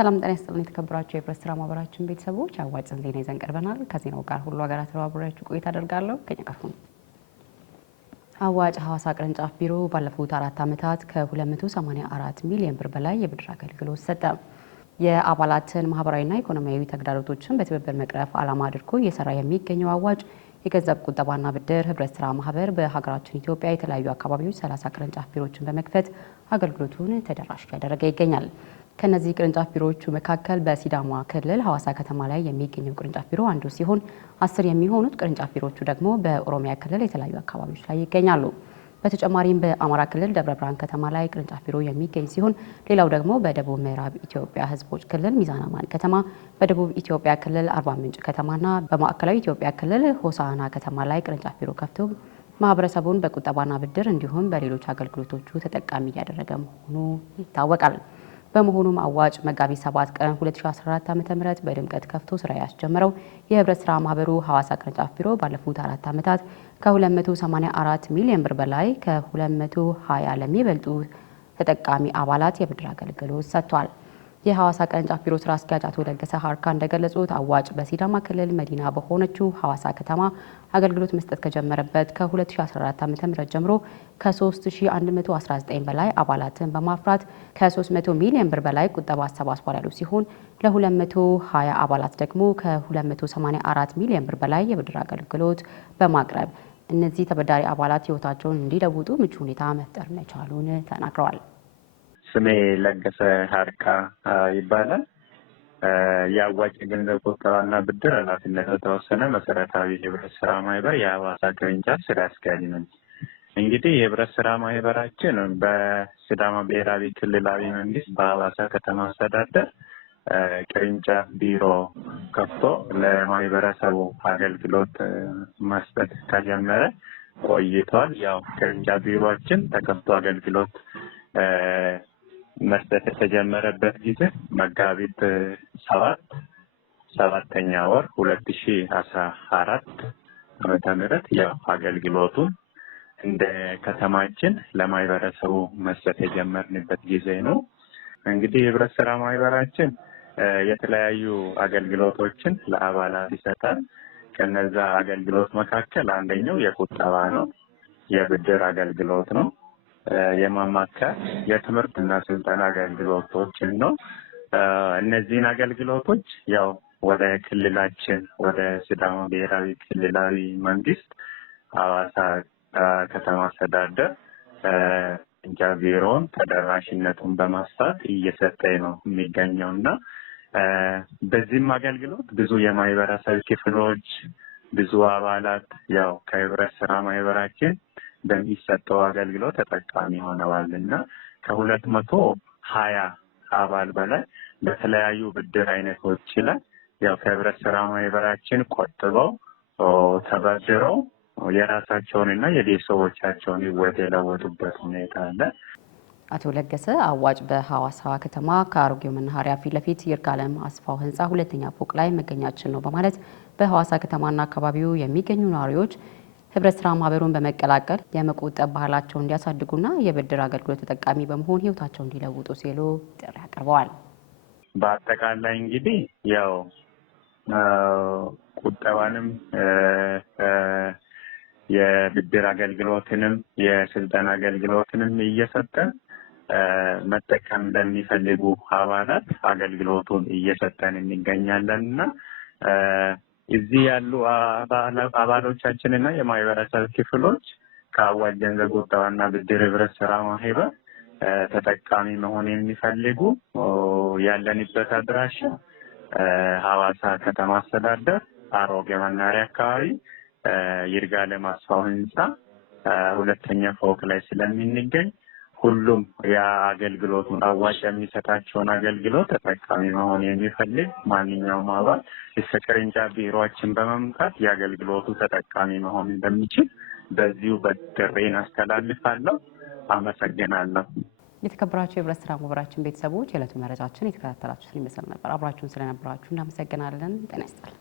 ሰላም ጤና ይስጥልኝ የተከበራችሁ የፕሬስ ስራ ማህበራችን ቤተሰቦች አዋጭን ዜና ይዘን ቀርበናል። ከዜናው ጋር ሁሉ ሀገራት ተባብራችሁ ቆይታ አደርጋለሁ። ከኛ ጋር ሁኑ። አዋጭ ሐዋሳ ቅርንጫፍ ቢሮ ባለፉት 4 ዓመታት ከ284 ሚሊዮን ብር በላይ የብድር አገልግሎት ሰጠ። የአባላትን ማህበራዊና ኢኮኖሚያዊ ተግዳሮቶችን በትብብር መቅረፍ ዓላማ አድርጎ እየሰራ የሚገኘው አዋጭ የገንዘብ ቁጠባና ብድር ህብረት ስራ ማህበር በሀገራችን ኢትዮጵያ የተለያዩ አካባቢዎች 30 ቅርንጫፍ ቢሮዎችን በመክፈት አገልግሎቱን ተደራሽ ያደረገ ይገኛል። ከነዚህ ቅርንጫፍ ቢሮዎቹ መካከል በሲዳማ ክልል ሐዋሳ ከተማ ላይ የሚገኘው ቅርንጫፍ ቢሮ አንዱ ሲሆን 10 የሚሆኑት ቅርንጫፍ ቢሮዎቹ ደግሞ በኦሮሚያ ክልል የተለያዩ አካባቢዎች ላይ ይገኛሉ። በተጨማሪም በአማራ ክልል ደብረ ብርሃን ከተማ ላይ ቅርንጫፍ ቢሮ የሚገኝ ሲሆን ሌላው ደግሞ በደቡብ ምዕራብ ኢትዮጵያ ህዝቦች ክልል ሚዛን አማን ከተማ፣ በደቡብ ኢትዮጵያ ክልል አርባ ምንጭ ከተማና በማዕከላዊ ኢትዮጵያ ክልል ሆሳዕና ከተማ ላይ ቅርንጫፍ ቢሮ ከፍቶ ማህበረሰቡን በቁጠባና ብድር እንዲሁም በሌሎች አገልግሎቶቹ ተጠቃሚ እያደረገ መሆኑ ይታወቃል። በመሆኑም አዋጭ መጋቢት 7 ቀን 2014 ዓ.ም በድምቀት ከፍቶ ስራ ያስጀመረው የህብረት ስራ ማህበሩ ሐዋሳ ቅርንጫፍ ቢሮ ባለፉት 4 ዓመታት ከ284 ሚሊዮን ብር በላይ ከ220 ለሚበልጡ ተጠቃሚ አባላት የብድር አገልግሎት ሰጥቷል። የሐዋሳ ቅርንጫፍ ቢሮ ስራ አስኪያጅ አቶ ለገሰ ሀርካ እንደገለጹት አዋጭ በሲዳማ ክልል መዲና በሆነችው ሐዋሳ ከተማ አገልግሎት መስጠት ከጀመረበት ከ2014 ዓ.ም ጀምሮ ከ3119 በላይ አባላትን በማፍራት ከ300 ሚሊዮን ብር በላይ ቁጠባ አሰባስቧል ያሉ ሲሆን ለ220 አባላት ደግሞ ከ284 ሚሊዮን ብር በላይ የብድር አገልግሎት በማቅረብ እነዚህ ተበዳሪ አባላት ህይወታቸውን እንዲለውጡ ምቹ ሁኔታ መፍጠር መቻሉን ተናግረዋል። ስሜ ለገሰ ሀርካ ይባላል። የአዋጭ ገንዘብ ቁጠባና ብድር ኃላፊነት የተወሰነ መሰረታዊ የህብረት ስራ ማህበር የሐዋሳ ቅርንጫፍ ስራ አስኪያጅ ነኝ። እንግዲህ የህብረት ስራ ማህበራችን በሲዳማ ብሔራዊ ክልላዊ መንግስት በሐዋሳ ከተማ አስተዳደር ቅርንጫፍ ቢሮ ከፍቶ ለማህበረሰቡ አገልግሎት መስጠት ከጀመረ ቆይቷል። ያው ቅርንጫፍ ቢሮችን ተከፍቶ አገልግሎት መስጠት የተጀመረበት ጊዜ መጋቢት 7ኛ ወር 2014 ዓመተ ምህረት ያው አገልግሎቱን እንደ ከተማችን ለማህበረሰቡ መስጠት የጀመርንበት ጊዜ ነው። እንግዲህ የህብረት ስራ ማህበራችን የተለያዩ አገልግሎቶችን ለአባላት ይሰጣል። ከነዛ አገልግሎት መካከል አንደኛው የቁጠባ ነው፣ የብድር አገልግሎት ነው፣ የማማከር የትምህርትና ስልጠና አገልግሎቶችን ነው። እነዚህን አገልግሎቶች ያው ወደ ክልላችን ወደ ሲዳማ ብሔራዊ ክልላዊ መንግስት ሐዋሳ ከተማ አስተዳደር ቅርንጫፍ ቢሮውን ተደራሽነቱን በማስፋት እየሰጠ ነው የሚገኘውና በዚህም አገልግሎት ብዙ የማህበረሰብ ክፍሎች ብዙ አባላት ያው ከህብረት ስራ ማህበራችን በሚሰጠው አገልግሎት ተጠቃሚ ሆነዋልና ከ220 አባል በላይ በተለያዩ ብድር አይነቶች ላይ ያው ከህብረት ስራ ማህበራችን ቆጥበው ተበድረው የራሳቸውንና የቤተሰቦቻቸውን ህይወት የለወጡበት ሁኔታ አለ። አቶ ለገሰ አዋጭ በሐዋሳ ከተማ ከአሮጌው መናኸሪያ ፊት ለፊት ይርጋለም አስፋው ህንፃ 2ኛ ፎቅ ላይ መገኛችን ነው በማለት በሐዋሳ ከተማና አካባቢው የሚገኙ ነዋሪዎች ህብረት ስራ ማህበሩን በመቀላቀል የመቆጠብ ባህላቸውን እንዲያሳድጉና የብድር አገልግሎት ተጠቃሚ በመሆን ህይወታቸውን እንዲለውጡ ሲሉ ጥሪ አቅርበዋል። በአጠቃላይ እንግዲህ ያው ቁጠባንም የብድር አገልግሎትንም የስልጠና አገልግሎትንም እየሰጠን መጠቀም ለሚፈልጉ አባላት አገልግሎቱን እየሰጠን እንገኛለንና እዚህ ያሉ አባሎቻችንና የማህበረሰብ ክፍሎች ከአዋጭ ገንዘብ ቁጠባና ብድር ህብረት ስራ ማህበር ተጠቃሚ መሆን የሚፈልጉ ያለንበት አድራሻ ሐዋሳ ከተማ አስተዳደር አሮጌ መናኸሪያ አካባቢ ይርጋለም አስፋው ህንፃ 2ኛ ፎቅ ላይ ስለምንገኝ ሁሉም የአገልግሎቱን አዋጭ የሚሰጣቸውን አገልግሎት ተጠቃሚ መሆን የሚፈልግ ማንኛውም አባል ቅርንጫፍ ቢሮዎችን በመምጣት የአገልግሎቱ ተጠቃሚ መሆን እንደሚችል በዚሁ በጥሬን አስተላልፋለሁ። አመሰግናለሁ። የተከበራችሁ የህብረት ስራ ማህበራችን ቤተሰቦች የዕለቱ መረጃችን የተከታተላችሁትን ይመስል ነበር። አብራችሁን ስለነበራችሁ እናመሰግናለን። ጤና ይስጥልኝ።